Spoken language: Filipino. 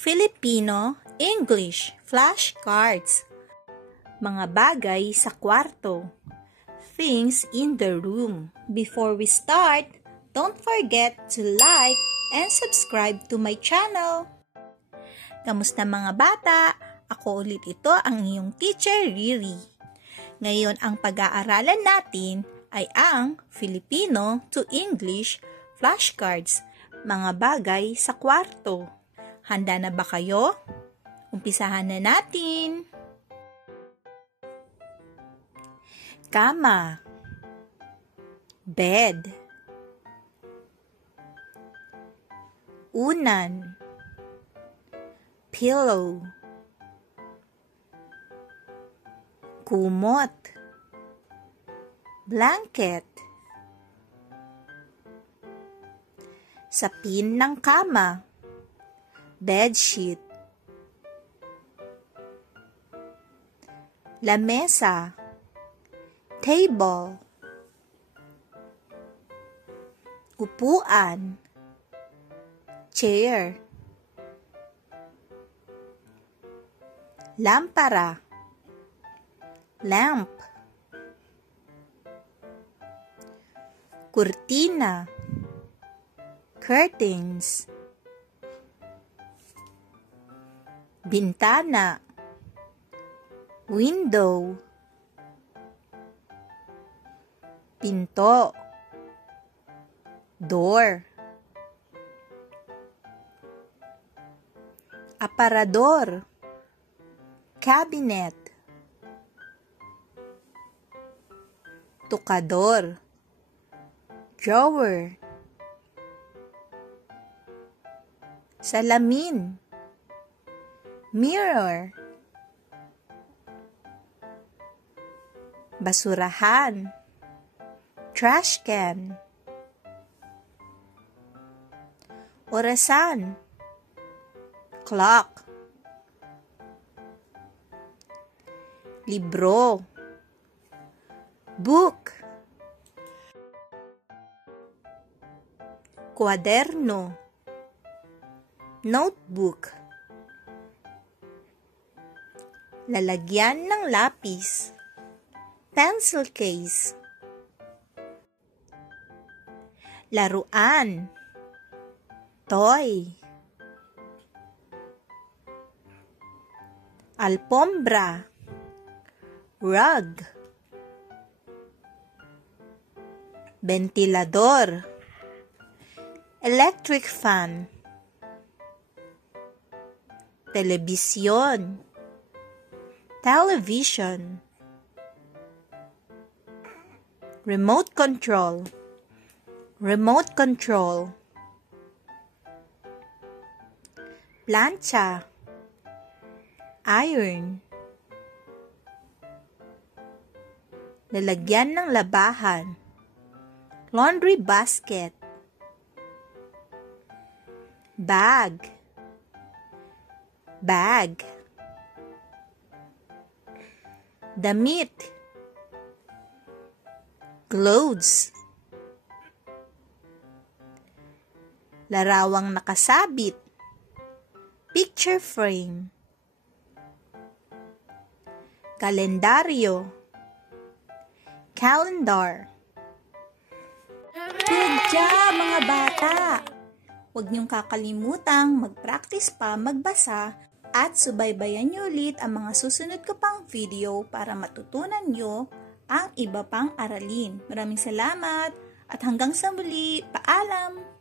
Filipino English flashcards. Mga bagay sa kwarto. Things in the room. Before we start, don't forget to like and subscribe to my channel. Kamusta mga bata? Ako ulit ito ang iyong teacher Riri. Ngayon ang pag-aaralan natin ay ang Filipino to English flashcards. Mga bagay sa kwarto. Handa na ba kayo? Umpisahan na natin. Kama, bed, unan, pillow, kumot, blanket, sapin ng kama, bedsheet, lamesa, table, upuan, chair, lampara, lamp, kurtina, curtains, bintana, window, pinto, door, aparador, cabinet, tukador, drawer, salamin, mirror, basurahan, trash can, orasan, clock, libro, book, kwaderno, notebook, lalagyan ng lapis, pencil case, laruan, toy, alpombra, rug, ventilador, electric fan, telebisyon, television, remote control, plancha, iron, lalagyan ng labahan, laundry basket, bag, damit, clothes, larawang nakasabit, picture frame, kalendaryo, calendar. Good job mga bata! Huwag niyong kakalimutang mag-practice pa magbasa at subaybayan niyo ulit ang mga susunod ko pang video para matutunan niyo ang iba pang aralin. Maraming salamat at hanggang sa muli, paalam!